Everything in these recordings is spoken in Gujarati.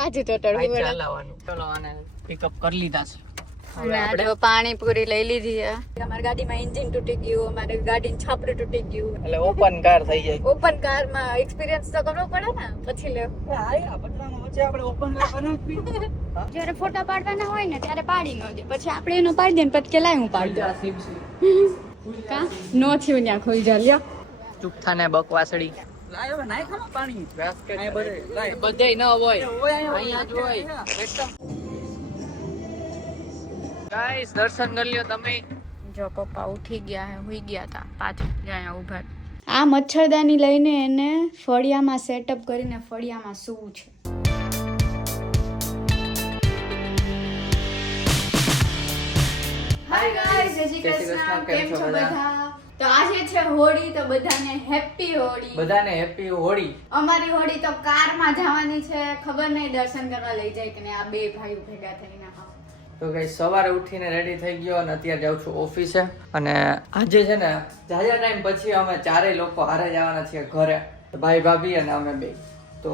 પાછું તો ટળવું પડે. ચાલવાનું. ચલો આને પિકઅપ કરી લીધા છે. હવે આપણે પાણીપુરી લઈ લીધી છે. અમારી ગાડીમાં એન્જિન તૂટી ગયું, અમારી ગાડીનું છાપરું તૂટી ગયું. એટલે ઓપન કાર થઈ જાય. ઓપન કારમાં એક્સપિરિયન્સ તો કરવો પડે ને, પછી લે. આપણે ઓપન કાર બનાવી. જ્યારે ફોટા પાડવાના હોય ને ત્યારે પાડી ન દે, પછી આપણે એનો પાડી દે ને પછી કે લાય હું પાડી દઉં. કા નો થયું ત્યાં ખોઈ જા લ્યો. ચૂપ થાને બકવાસડી. લાયો નાય ખાવા પાણી. બધે ન હોય. અહીંયા જ હોય. ગાઈસ દર્શન કરી લ્યો તમે. જો પપ્પા ઉઠી ગયા હે, હુઈ ગયા હતા, પાછું અહીંયા ઊભા. આ મચ્છરદાની લઈને એને ફળિયામાં સેટઅપ કરીને ફળિયામાં સૂવું છે. હાય ગાઈસ, જય શ્રી કૃષ્ણ. કેમ છો બધા? તો આજે છે હોળી, તો બધાને હેપી હોળી. બધાને હેપી હોળી. અમારી હોળી તો કારમાં જવાની છે, ખબર નહીં દર્શન કરવા લઈ જાય કે નહીં. આ બે ભાઈઓ ભેગા થઈને તો ગાઈસ સવારે ઉઠીને રેડી થઈ ગયો અને અત્યારે જાઉં છું ઓફિસે. અને આજે છે ને જાજા ટાઈમ પછી અમે ચારેય લોકો હારે જવાના છીએ ઘરે, ભાઈ ભાભી અને અમે બે. તો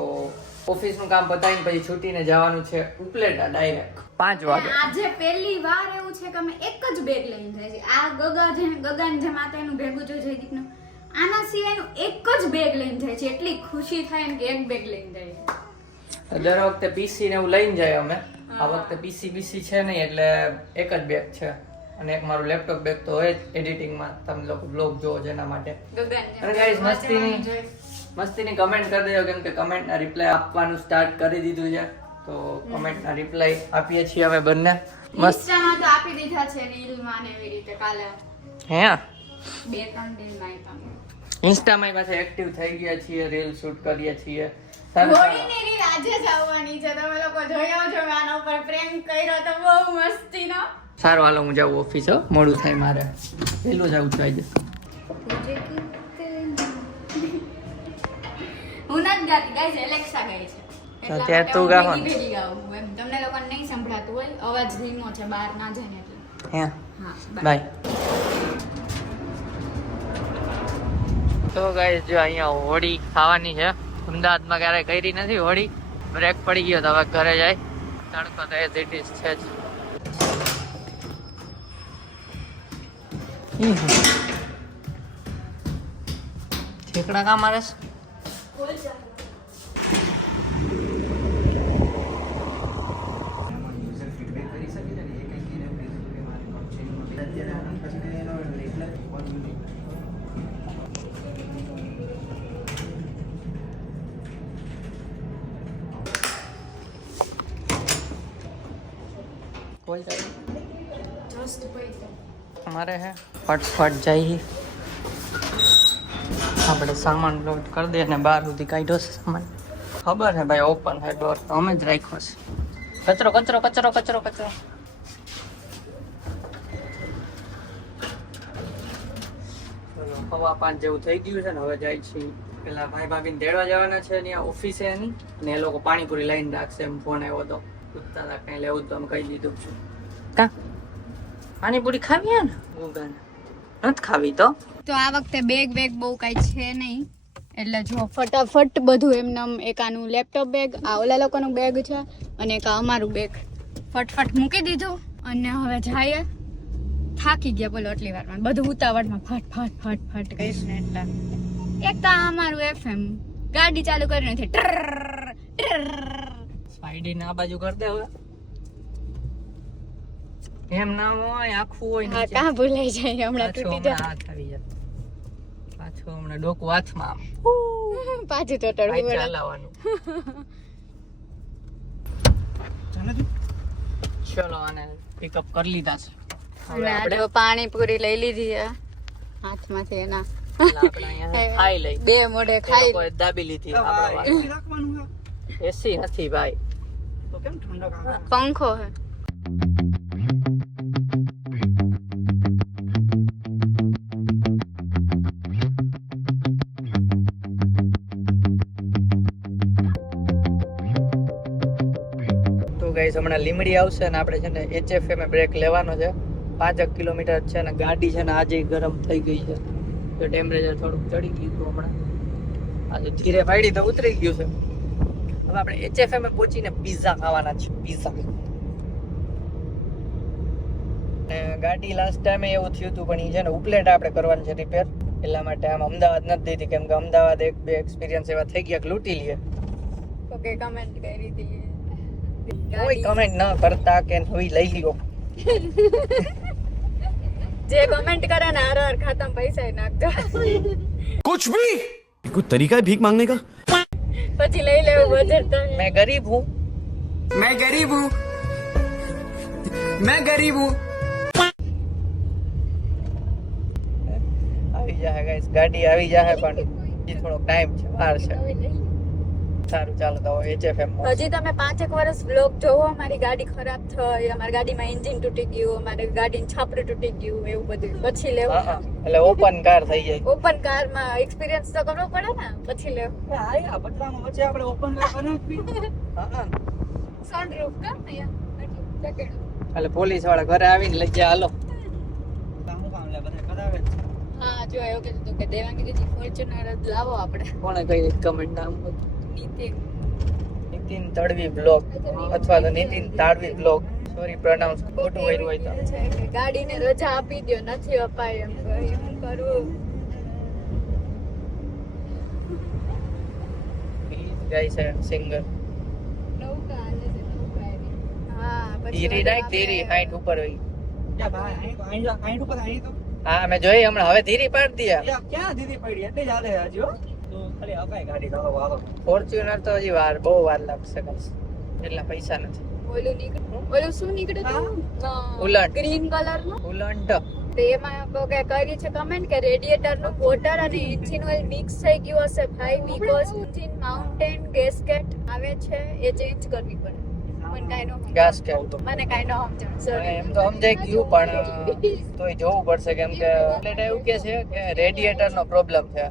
ઓફિસનું કામ પતાવીને પછી છૂટીને જવાનું છે ઉપલેટા ડાયરેક્ટ 5 વાગે. આજે પહેલી વાર એવું છે કે અમે એક જ બેગ લઈને જાય છે. આ ગગાને જે માતાનું ભેગું જો જયદીપનું, આના સિવાયનું એક જ બેગ લઈને જાય છે. એટલી ખુશી થાય ને કે એક બેગ લઈને જાય. દર વખતે પીસી ને એવું લઈને જાય અમે. આ વખતે પીસી છે નહીં એટલે એક જ બેગ છે. અને એક મારું લેપટોપ બેગ તો હોય જ એડિટિંગમાં, તમે લોકો બ્લોગ જોવો છો એના માટે. અને ગાઈસ મસ્તીની કમેન્ટ કરી દેજો, કેમ કે કમેન્ટના રિપ્લાય આપવાનું સ્ટાર્ટ કરી દીધું છે. તો કમેન્ટના રિપ્લાય આપીએ છીએ અમે બંને. ઇન્સ્ટામાં તો આપી દીધા છે, રીલમાં ને એવી રીતે. કાલે હે 2-3 રીલમાં આપ્યા. ઇન્સ્ટામાં પાછા એક્ટિવ થઈ ગયા છીએ, રીલ શૂટ કરીએ છીએ. હોળીની રીલ આજે જ આવવાની છે, તમે લોકો જોઈ આવજો. આના ઉપર પ્રેન્ક કર્યો તો બહુ મસ્તીનો. સારું હાલો હું જાઉં ઓફિસ. મોડું થાય મારે, પેલું જાઉં છું આજે. હું નથી ગાતી ગાઈસ, એલેક્સા ગાય છે. અત્યારે તું ગાવા. તમને લોકોને નહીં સંભળાતું હોય, અવાજ ધીમો છે, બહાર ના જાય ને એટલે. હે હા બાય. તો ગાઈસ જો અહીંયા હોળી ખાવાની છે. અમદાવાદમાં ક્યારે કરી નથી હોળી. બ્રેક પડી ગયો તો હવે ઘરે જાય. તડકો તો એઝ ઇટ ઇઝ છે જ. ઠેકડા કા મારે અમારે હે ફટફટ જઈ. આપણે સામાન લોડ કરી દે અને બહાર સુધી કાઢ્યો છે સામાન. ખબર છે ભાઈ ઓપન છે ડોર, તો અમે જ રાખ્યો છે. કચરો કચરો કચરો કચરો કચરો. ચલો 5:15 જેવું થઈ ગયું છે ને હવે જાય છે. પેલા ભાઈ ભાભીને તેડવા જવાના છે ત્યાં ઓફિસે એની, અને એ લોકો પાણીપુરી લઈને રાખશે એમ ફોન આવ્યો તો. પૂછતા હતા કઈ લેવું તો અમે કહી દીધું છું. કા પાણીપુરી ખાવી હે ને ગુગાને નથી ખાવી તો આ વખતે બેગ બહુ કાંઈ છે નહીં, એટલે જો ફટાફટ બધું એમને એક આનું લેપટોપ બેગ, આ ઓલા લોકોનું બેગ છે અને એક આ અમારું બેગ ફટફટ મૂકી દીધું. અને હવે જાય, થાકી ગયા બોલો એટલી વારમાં. બધું ઉતાવળમાં ફટ ફટ ફટ ફટ કહીશ ને એટલે. એક તો આ અમારું એફએમ ગાડી ચાલુ કરી નથી. સ્પાઈડી ના બાજુ કર દે હવે. એમ ના હોય આખું હોય હા કાં ભૂલાઈ જાય, હમણાં તૂટી જાય. હાથ આવી જાય પાછો, હમણાં ડોકું હાથમાં પાછું તો ટળવું પડે. ચાલવાનું. ચલો આને પિકઅપ કરી લીધા છે. હવે આપણે પાણીપુરી લઈ લીધી છે હાથમાંથી એના. ખાઈ લઈ, બે મોઢે ખાઈ દાબી લીધી. એસી નથી ભાઈ, તો કેમ ઠંડક પંખો હે. ગાઈસ હમણાં લીમડી આવશે ને આપણે છે ને HFM બ્રેક લેવાનો છે. 5 કિલોમીટર છે ને ગાડી છે ને આજે ગરમ થઈ ગઈ છે, તો ટેમ્પરેચર થોડુંક ચડી ગયું હતું હમણાં. આજે ધીરે પાડી તો ઉતરી ગયું છે. હવે આપણે HFM એ પહોંચીને પિઝા ખાવાના છે. પિઝા ને ગાડી લાસ્ટ ટાઈમે એવું થયું હતું, પણ એ છે ને ઉપલેટા આપણે કરવાનું છે રિપેર, એટલા માટે આમ અમદાવાદ નથી દીધી, કેમ કે અમદાવાદ એક બે એક્સપિરિયન્સ એવા થઈ ગયા કે લૂંટી લઈએ. ઓકે, કમેન્ટ કરી હતી. કોઈ કમેન્ટ ન કરતા કે નવી લઈ લ્યો. જે કમેન્ટ કરે ને હર ખાતામાં પૈસા નાખજો. कुछ भी कुछ तरीका है भीख मांगने का. પછી લઈ લેવું બજેટ તો. मैं गरीब हूँ. આવી જાય ગાઈસ, ગાડી આવી જાય, પણ હજી થોડો ટાઈમ છે, વાર છે. સારું ચાલો તો HFM હજી તમે 5 વર્ષ બ્લોગ જોવો. અમારી ગાડી ખરાબ થઈ, અમારી ગાડીમાં એન્જિન તૂટી ગયું, અમારી ગાડીનું છાપરું તૂટી ગયું, એવું બધું પછી લેવું. એટલે ઓપન કાર થઈ જાય. ઓપન કારમાં એક્સપિરિયન્સ તો કરવો પડે ને, પછી લેવું. વચ્ચે આપણે ઓપન સનરૂફ કર ને યાર. એટલે પોલીસ વાળા ઘરે આવીને લઈ જાય. હાલો હા, જો એવું કીધું કે દેવાંગી દીદી ફોર્ચ્યુનર જ લાવો આપણે. કોણે કહી કમેન્ટ નામ નીતિન નીતિન તડવી બ્લોગ અથવા તો નીતિન તાડવી બ્લોગ. સોરી પ્રોનાઉન્સ ખોટું કર્યું હોય તો. છે કે ગાડીને રજા આપી દો, નથી અપાય એમ કહી હું કરું. ગાય છે સિંગર નૌકા આલે છે, નૌકા એની. હા, પછી ધીરી રાખ, ધીરી હાઈટ ઉપર હોય. क्या હા મેં જોઈ હમણાં, હવે ધીરી પાડી દે. दीदी पड़ी एटली जादे हजी हो तो खाली अपाय गाड़ी तो वालो ફોર્ચ્યુનર તો હજી વાર, બહુ વાર લાગશે guys. એટલા પૈસા નથી. ઓલું નીકળ્યું, ઓલું શું નીકળ્યું હતું? ઉલટ. ગ્રીન કલર નું. ઉલંટ તો એમાં કોકે કરી છે કમેન્ટ કે રેડિએટર નું વોટર અને એન્જિન ઓઇલ મિક્સ થઈ ગયું હશે ભાઈ, બીકોઝ એન્જિન માઉન્ટેન ગેસ્કેટ આવે છે એ ચેન્જ કરવી પડે. મને કાઈ નો ગેસ કે મને કાઈ નો સમજણ. સોરી. એમ તો સમજાઈ ગયું, પણ તોય જોવું પડશે, કેમ કે એટલે એવું કે છે કે રેડિએટર નો પ્રોબ્લેમ છે.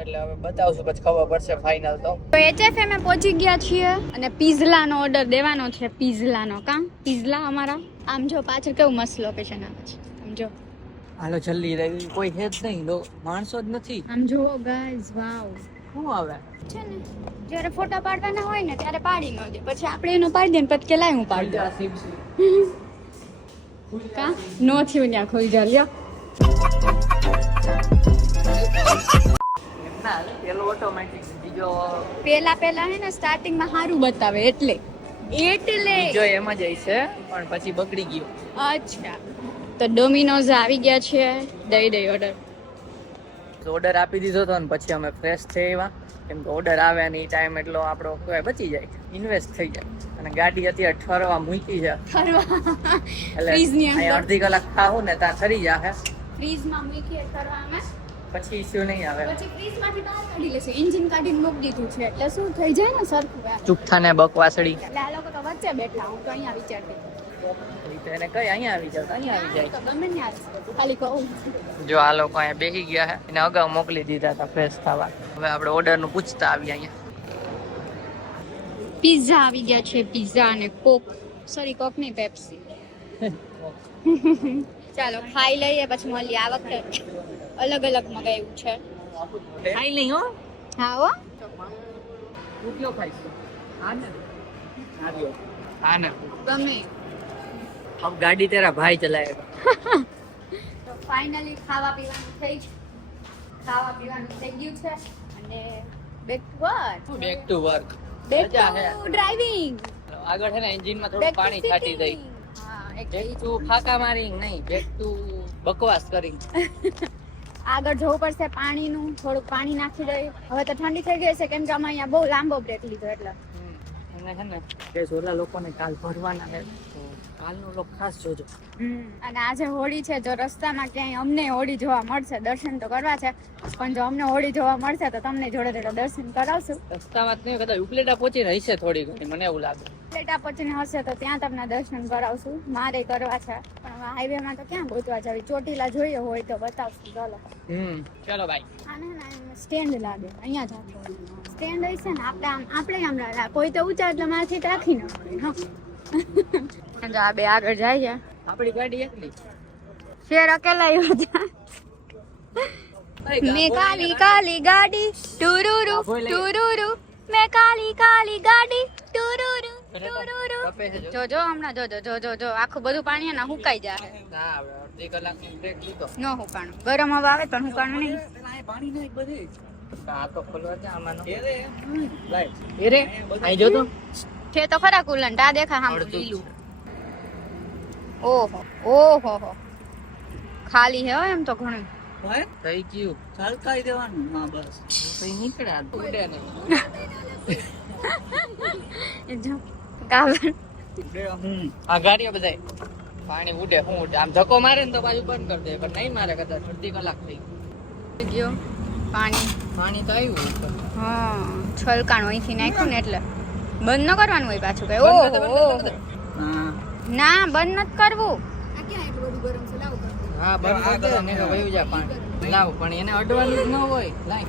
એટલે હવે બતાવશું, પછી ખબર પડશે ફાઇનલ તો. HFM એ પહોંચી ગયા છીએ અને પિઝલાનો ઓર્ડર દેવાનો છે. પિઝલાનો કામ પિઝલા અમારા. આમ જો પાછળ કેવું મસ્ત લોકેશન આવે છે. આમ જો, હાલો જલ્દી રહી, કોઈ હે જ નહીં, માણસો જ નથી. આમ જુઓ ગાઈઝ, વાવ. શું આવે છે ને જ્યારે ફોટા પાડવાના હોય ને ત્યારે પાડી ન દે, પછી આપણે એનો પાડી દે ને પછી કે લાય હું પાડી દઉં. કા નો થયું ત્યાં ખોઈ જા લ્યો. ના પેલો ઓટોમેટિક, બીજો પેલા હે ને સ્ટાર્ટિંગમાં સારું બતાવે એટલે બીજો એમ જ છે, પણ પછી બગડી ગયો. અચ્છા, તો ડોમિનોઝ આવી ગયા છે. દઈ ઓર્ડર આપી દીધો હતો ને પછી અમે ફ્રેશ થઈ આવ્યા, કેમ કે ઓર્ડર આવે ને એ ટાઈમ એટલો આપણો બચી જાય, ઇન્વેસ્ટ થઈ જાય. અને ગાડી અત્યારે ઠરવા મૂકી છે, એટલે ફ્રીઝની અંદર. અહીંયા અડધી કલાક ખાવું ને ત્યાં ઠરી જાય, ફ્રીઝમાં મૂકીએ કરવામાં, પછી ઇસ્યુ નહીં આવે. પછી ફ્રીઝમાંથી બહાર કાઢી લેશે. એન્જિન કાઢીને મૂકી દીધું છે એટલે શું થઈ જાય ને સરખું. ચૂપ થાને બકવાસડી. એટલે આ લોકો તો વચ્ચે બેઠા, હું તો અહીંયા વિચારતી એને કઈ અહીંયા આવી જાવ, અહીંયા આવી જાય. તો ગમે ને યાર, ખાલી કહું. જો આ લોકો અહીંયા બેસી ગયા છે, એને અગાઉ મોકલી દીધા હતા ફ્રેશ થવા. હવે આપણે ઓર્ડર નું પૂછતા આવી અહીંયા. પિઝા આવી ગયા છે, પિઝા અને કોક. સોરી, કોક નહીં, પેપ્સી. ચાલો ખાઈ લઈએ પછી મળીએ. આ વખતે અલગ અલગ મગાવ્યું છે. ખાઈ નહીં હો. હા હો. તું કયો ખાઈશ? હા ને ગમે. अब गाड़ी तेरा भाई चलाएगा. તો ફાઇનલી ખાવા પીવાનું થઈ ગયું છે અને back to work. Back to work. Back મજા હે. To driving. આગળ છે ને એન્જિન માં થોડું પાણી છાંટી દઈ. હા, એક બેક ટુ ફાકા મારી નહીં, બેક ટુ બકવાસ કરી. આગળ જવું પડશે પાણીનું, થોડુંક પાણી નાખી દઈ. હવે તો ઠંડી થઈ ગઈ છે, કેમ કે અમે અહીંયા બહુ લાંબો બ્રેક લીધો એટલે. એને છે ને કે ઓલા લોકોને કાલ ભરવાના છે, તો કાલનો લોક ખાસ જોજો. અને આજે હોળી છે, જો રસ્તામાં ક્યાંય અમને હોળી જોવા મળશે, દર્શન તો કરવા છે, પણ જો અમને હોળી જોવા મળશે તો તમને જોડે દર્શન કરાવશું. રસ્તામાં જ નહીં, કદાચ ઉપલેટા પહોંચીને હશે થોડી ઘણી, મને એવું લાગે. ઉપલેટા પહોંચીને હશે તો ત્યાં તમને દર્શન કરાવશું. મારે કરવા છે, પણ હાઈવે માં તો ક્યાં ગોતવા જાવી. ચોટીલા જોઈએ હોય તો બતાવશું. ચાલો ચાલો ભાઈ. આને સ્ટેન્ડ લાગે, અહીંયા જ સ્ટેન્ડ હશે ને, આપણે આમ કોઈ તો ઊંચા એટલે મારાથી રાખી ન આ બે આગળ જાય છે. આપણી ગાડી એકલી શેર અકેલા મેં કાલી કાલી ગાડી ટુરુરુ ટુરુરુ મેં કાલી કાલી ગાડી ટુરુરુ ટુરુરુ જો હમણાં જો આખું બધું પાણી ના હુકાઈ જાય ના હવે અડધી કલાકની બ્રેક લીધો ન હુકાણું ગરમ હવા આવે પણ હુકાણું નહીં પાણી નહીં બધે આ તો ખોલવા છે આમાંનો લાઈટ એ રે આઈ જો તો છે તો ખરા કુલંટ આ દેખા હામ અડધું. લીલું ઓહો ખાલી હે હો એમ તો ઘણું હોય થઈ ગયું છલકાઈ દેવાનું હા બસ કઈ નીકળ્યા ઉડે નહીં એ જો કાબર આ ગાડીઓ બધાય પાણી ઉડે હું ઉડે આમ ધક્કો મારે ને તો પાછું બંધ કરી દે પણ નહીં મારે કદાચ અડધી કલાક થઈ ગયો પાણી પાણી તો આવ્યું ઉપર. હા છલકાણું અહીંથી નાખ્યું ને એટલે બંધ ન કરવાનું હોય પાછું કઈ બંધ કરી દે, ઓહો બંધ કરી દે. હા ના બંધ નથી કરવું હા બંધ કરી દે ને તો વયું જાય પાણી લાવ પણ એને અડવાનું જ ન હોય લાય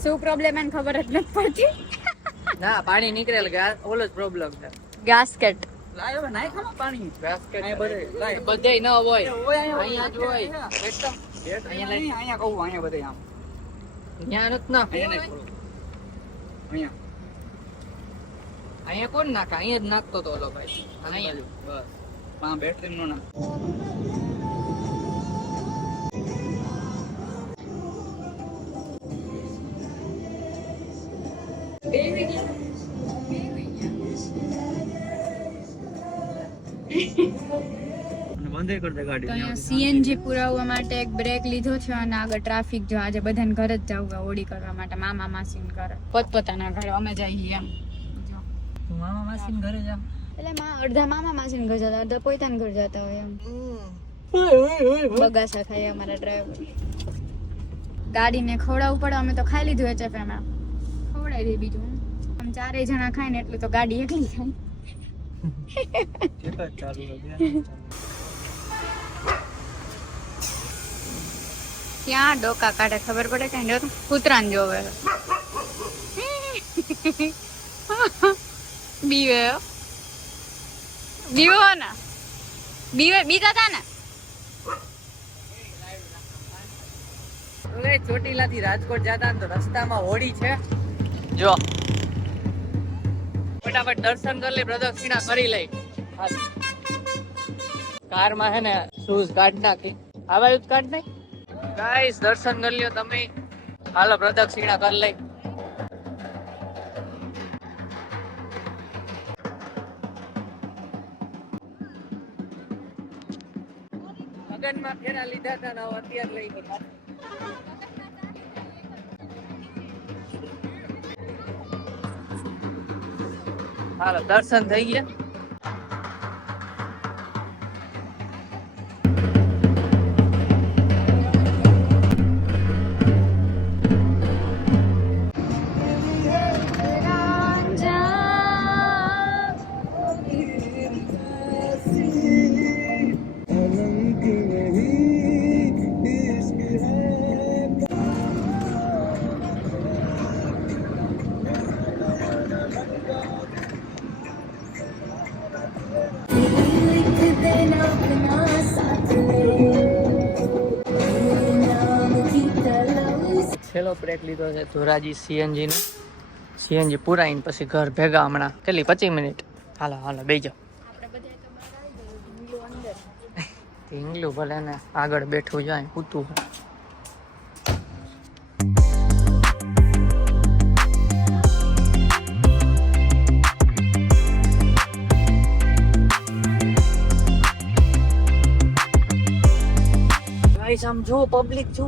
શું પ્રોબ્લેમ એને ખબર જ નથી પડતી ના પાણી નીકળેલ કે આ ઓલો જ પ્રોબ્લેમ છે ગાસ્કેટ લાય હવે નાખ ખાવા પાણી Basket અહીંયા બધે લાય બધેય ન હોય ઓય અહીંયા જ હોય એકદમ અહીંયા લઈ અહીંયા કહું અહીંયા બધે આમ ત્યાં નથી ના અહીંયા નહીં ખોલો. અહીંયા અહીંયા કોણ નાખે અહીંયા જ નાખતો તો ઓલો ભાઈ અહીંયા બસ આ બેટરી નો ના બંધ કરી દે તો ગાડી અહીંયા સીએનજી પુરાવવા માટે એક બ્રેક લીધો છે અને આગળ ટ્રાફિક જો આજે બધાને ઘરે જ જવું ઓડી કરવા માટે મામા માસીને ઘરે પોતપોતાના ઘરે અમે જઈએ એમ જો તું મામા માસી ઘરે જા એટલે અડધા મામા માસીને ઘર જતા અડધા પોતાના ઘર જતા હોય એમ બગાસા ખાય અમારા ડ્રાઈવર ગાડીને ખવડાવવું પડે અમે તો ખાઈ લીધું HFM માં ખવડાવી દે બીજું આમ ચારેય જણા ખાય ને એટલું તો ગાડી એકલી ખાય ચાલુ ક્યાં ડોકા કાઢે ખબર પડે કઈ જો કૂતરાને જોવે બીવે હો. બીવો ને બીતા તા ને ઓલે ચોટીલાથી રાજકોટ જતા ને તો રસ્તામાં હોડી છે જો ફટાફટ દર્શન કરી લઈ પ્રદક્ષિણા કરી લઈ કારમાં હે ને શૂઝ કાઢ નાખી આવા જ કાઢ નાખ ગાઈસ દર્શન કરી લ્યો તમે હાલો પ્રદક્ષિણા કરી લઈ લગનમાં ફેરા લીધા હતા ને હવે અત્યારે લઈ ગયા હાલો દર્શન થઈ ગયા છેલ્લો બ્રેક લીધો છે ધોરાજી સીએનજી નો સીએનજી પુરાઈને પછી ઘર ભેગા હમણાં કેટલી 25 મિનિટ હાલો હાલો બેસી જાઓ ઢીંગલું ભલે ને આગળ બેઠું જાય ઉતું ગાઈસ આમ જો પબ્લિક જો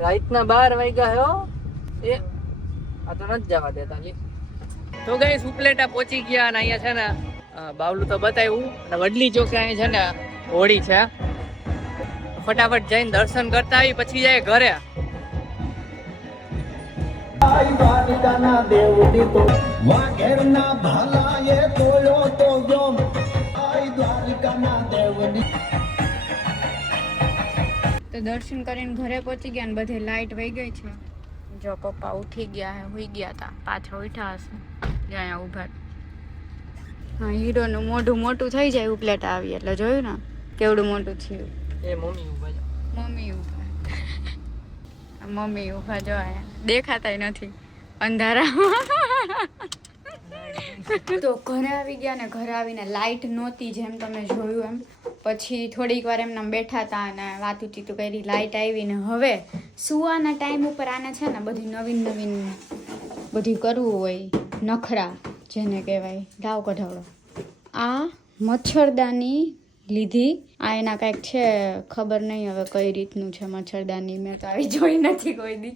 રાતના 12 વાગ્યા હે હો એ આ તો નથી જવા દેતા લી તો ગાઈસ ઉપલેટા પહોંચી ગયા અને અહીંયા છે ને બાવલું તો બતાવ્યું અને વડલી ચોકે અહીંયા છે ને હોળી છે ફટાફટ જઈને દર્શન કરતા આવી પછી જાય ઘરે તો દર્શન કરીને ઘરે પહોંચી ગયા ને બધે લાઈટ વહી ગઈ છે જો પપ્પા ઉઠી ગયા હે હુઈ ગયા હતા પાછળ ઉઠ્યા હશે જે અહીંયા ઉભા હા હીરોનું મોઢું મોટું થઈ જાય ઉપલેટા આવી એટલે જોયું ને કેવડું મોટું થયું. એ મમ્મી ઉભા છે. મમ્મી ઉભા. મમ્મી ઉભા જો આયા. દેખાતાય નથી અંધારામાં. તો ઘરે આવી ગયા ને ઘરે આવીને લાઇટ નહોતી જેમ તમે જોયું એમ. પછી થોડીક વાર એમને બેઠા હતા અને વાતું ચીતું કરી, લાઇટ આવી ને હવે સુવાના ટાઈમ ઉપર આને છે ને બધી નવીન બધી કરવું હોય નખરા જેને કહેવાય ધાવ કઢાવડો. આ મચ્છરદાની લીધી. આ એના કંઈક છે ખબર નહીં હવે કઈ રીતનું છે મચ્છરદાની, મેં તો આવી જોઈ નથી કોઈ દી.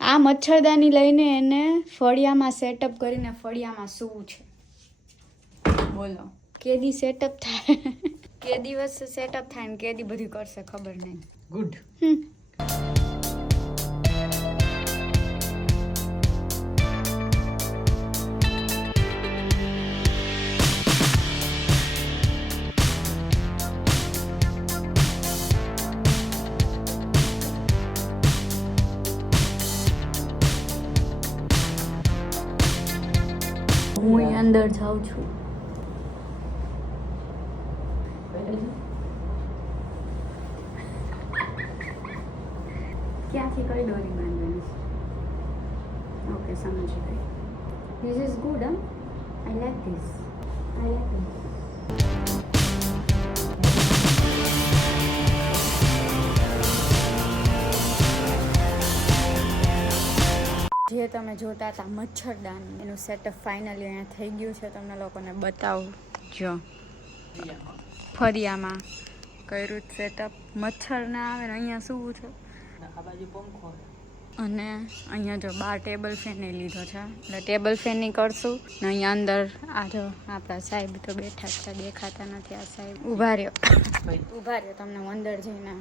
આ મચ્છરદાની લઈને એને ફળિયામાં સેટઅપ કરીને ફળિયામાં સૂવું છે. બોલો કેદી સેટઅપ થાય, કે દિવસ સેટઅપ થાય ને કેદી બધું કરશે ખબર નહીં. ગુડ. હું અહીં અંદર જાઉં છું. ક્યાંથી કઈ દોરી બાંધવાની છે? ઓકે સમજી ગઈ. This is good. I like this. જે તમે જોતા હતા મચ્છરદાની, એનું સેટઅપ ફાઇનલી અહીંયા થઈ ગયું છે. તમને લોકોને બતાવું જો ફરિયામાં કર્યું સેટઅપ. મચ્છર ના આવે ને અહીંયા શું છે. આ બાજુ પંખો અને અહીંયા જો બાર ટેબલ ફેન લીધો છે એટલે ટેબલ ફેન ની કરશું ને અહીંયા અંદર આ જો આપણા સાહેબ તો બેઠા છે, દેખાતા નથી. આ સાહેબ ઊભા રહ્યો તમને હું અંદર જઈને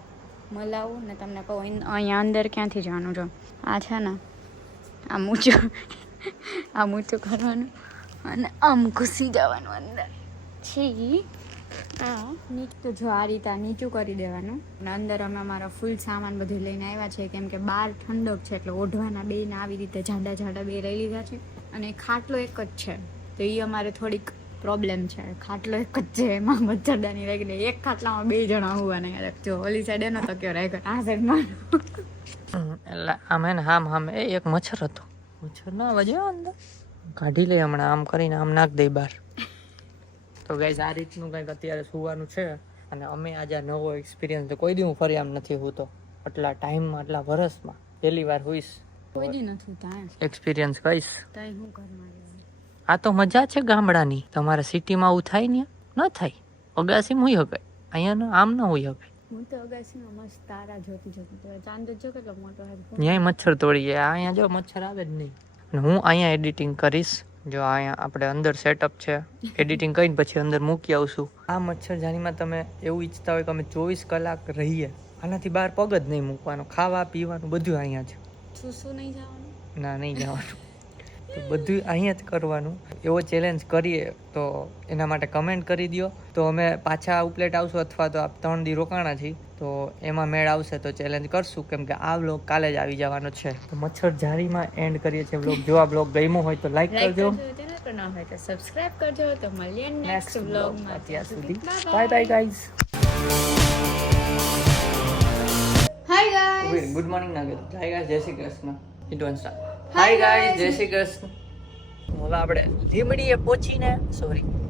મલાવું ને તમને કહું અહીંયા અંદર ક્યાંથી જવાનું. જો આ છે ને આમ ઊંચું કરવાનું અને આમ ઘૂસી જવાનું અંદર છી. નીચું તો જો આ રીતે નીચું કરી દેવાનું. અને અંદર અમે અમારો ફૂલ સામાન બધું લઈને આવ્યા છે કેમ કે બહાર ઠંડક છે એટલે ઓઢવાના બે ને આવી રીતે જાડા બે લઈ લીધા છે. અને ખાટલો એક જ છે તો એ અમારે થોડીક પ્રોબ્લેમ છે. ખાટલો એક જ છે એમાં મચ્છરદાની રાખી દે. એક ખાટલામાં બે જણા હોવાના. જો ઓલી સાઈડ એનો તો કયો રાખ્યો, આ સાઈડ મારો. એટલે આમ હે ને આમ એક મચ્છર હતો. મચ્છર ના વજે અંદર કાઢી લે હમણાં આમ કરીને આમ નાખ દે બહાર. તો ગાઈઝ આ રીતનું કંઈક અત્યારે સુવાનું છે. અને અમે આજે નવો એક્સપિરિયન્સ છે. કોઈ દી હું ફરી આમ નથી હોતો આટલા ટાઈમમાં, આટલા વર્ષમાં પહેલી વાર હોઈશ. કોઈ દી નથી થાય એક્સપિરિયન્સ કહીશ. તઈ હું કરવાનું. આ તો મજા છે ગામડાની. તમારા સિટીમાં આવું થાય ને ન થાય. અગાસીમાં હોય હકાય, અહીંયા આમ ન હોય હકાય. હું તો અગાસીમાં મસ્ત તારા જોતી તો ચાંદ જો કેટલો મોટો હે. ત્યાંય મચ્છર તોડી ગયા. અહીંયા જો મચ્છર આવે જ નહીં. અને હું અહીંયા એડિટિંગ કરીશ. જો અહીંયા આપણે અંદર સેટઅપ છે. એડિટિંગ કરીને પછી અંદર મૂકી આવશું. આ મચ્છરજાનીમાં તમે એવું ઈચ્છતા હોય કે અમે 24 કલાક રહીએ, આનાથી બહાર પગ જ નહીં મૂકવાનો. ખાવા પીવાનું બધું અહીંયા છે. શું નહીં જવાનું? ના, નહીં જવાનું. તો બધું અહીંયા જ કરવાનું. એવો ચેલેન્જ કરીએ તો એના માટે કમેન્ટ કરી દો. તો અમે પાછા આઉટલેટ આવશું અથવા તો 3 દી રોકાણા છીએ તો એમાં મેળ આવશે તો ચેલેન્જ કરશું. કેમ કે આ વ્લોગ કાલે જ આવી જવાનો છે. તો મચ્છરજારીમાં એન્ડ કરીએ છીએ વ્લોગ. જો આ વ્લોગ ગમ્યો હોય તો લાઈક કરજો, ચેનલ પર ના હોય તો સબસ્ક્રાઇબ કરજો. તો મળીએ નેક્સ્ટ વ્લોગમાં. ત્યાં સુધી bye bye guys. Hi guys. Good morning ના કહેતો. Hi guys, Jai Shri Krishna. It one start. Hi guys, Jai Shri Krishna. હવે આપણે લીમડીએ પહોંચીને સોરી